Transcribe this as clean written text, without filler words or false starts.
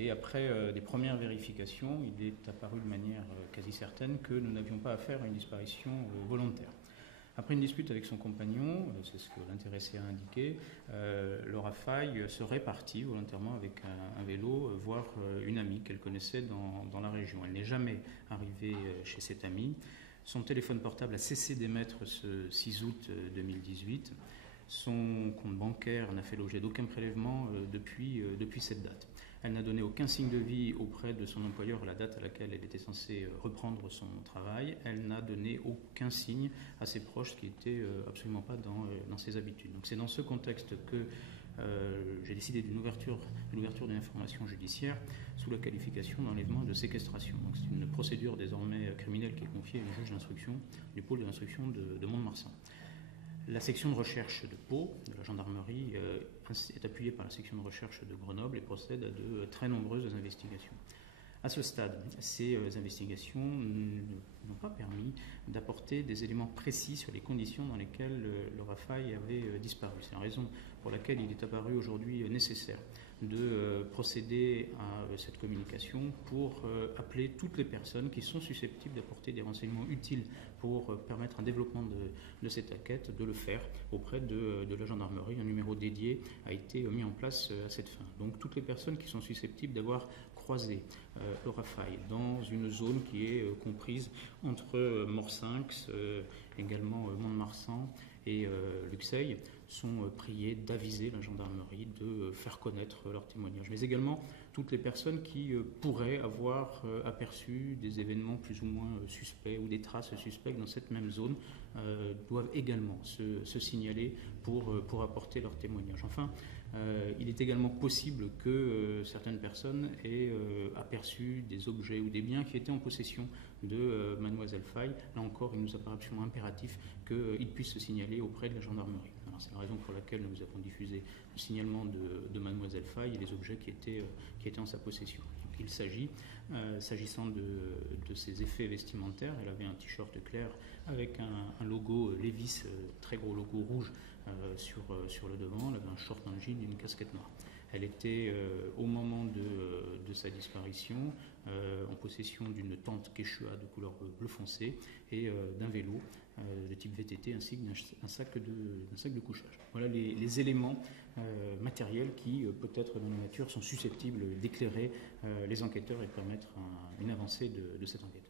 Et après des premières vérifications, il est apparu de manière quasi certaine que nous n'avions pas affaire à une disparition volontaire. Après une dispute avec son compagnon, c'est ce que l'intéressé a indiqué, Laura Faye serait partie volontairement avec un vélo voir une amie qu'elle connaissait dans la région. Elle n'est jamais arrivée chez cette amie. Son téléphone portable a cessé d'émettre ce 6 août 2018. Son compte bancaire n'a fait l'objet d'aucun prélèvement depuis cette date. Elle n'a donné aucun signe de vie auprès de son employeur à la date à laquelle elle était censée reprendre son travail. Elle n'a donné aucun signe à ses proches, ce qui n'était absolument pas dans ses habitudes. Donc c'est dans ce contexte que j'ai décidé de l'ouverture d'une information judiciaire sous la qualification d'enlèvement et de séquestration. Donc c'est une procédure désormais criminelle qui est confiée à une juge d'instruction du pôle d'instruction de Mont-de-Marsan. La section de recherche de Pau, de la gendarmerie, est appuyée par la section de recherche de Grenoble et procède à de très nombreuses investigations. À ce stade, ces investigations n'ont pas permis d'apporter des éléments précis sur les conditions dans lesquelles Laura Faye avait disparu. C'est la raison pour laquelle il est apparu aujourd'hui nécessaire de procéder à cette communication pour appeler toutes les personnes qui sont susceptibles d'apporter des renseignements utiles pour permettre un développement de cette enquête, de le faire auprès de la gendarmerie. Un numéro dédié a été mis en place à cette fin. Donc toutes les personnes qui sont susceptibles d'avoir croisé Laura Faye dans une zone qui est comprise entre Morsinx, également Mont-de-Marsan et Luxeuil, sont priées d'aviser la gendarmerie, de faire connaître leur témoignage. Mais également toutes les personnes qui pourraient avoir aperçu des événements plus ou moins suspects ou des traces suspectes dans cette même zone doivent également se signaler pour apporter leur témoignage. Enfin, il est également possible que certaines personnes aient aperçu des objets ou des biens qui étaient en possession de mademoiselle Faye. Là encore, il nous apparaît absolument impératif qu'ils puissent se signaler auprès de la gendarmerie. Alors, c'est la raison pour laquelle nous avons diffusé le signalement de mademoiselle Faye et les objets qui étaient en sa possession. Donc, il s'agit, s'agissant de ses effets vestimentaires, elle avait un t-shirt clair avec un logo Levi's, très gros logo rouge sur le devant. Elle avait un short en jean et une casquette noire. Elle était, au moment de sa disparition, en possession d'une tente Quechua de couleur bleu foncé et d'un vélo de type VTT ainsi que d'un sac de couchage. Voilà les éléments matériels qui, peut-être dans la nature, sont susceptibles d'éclairer les enquêteurs et permettre une avancée de cette enquête.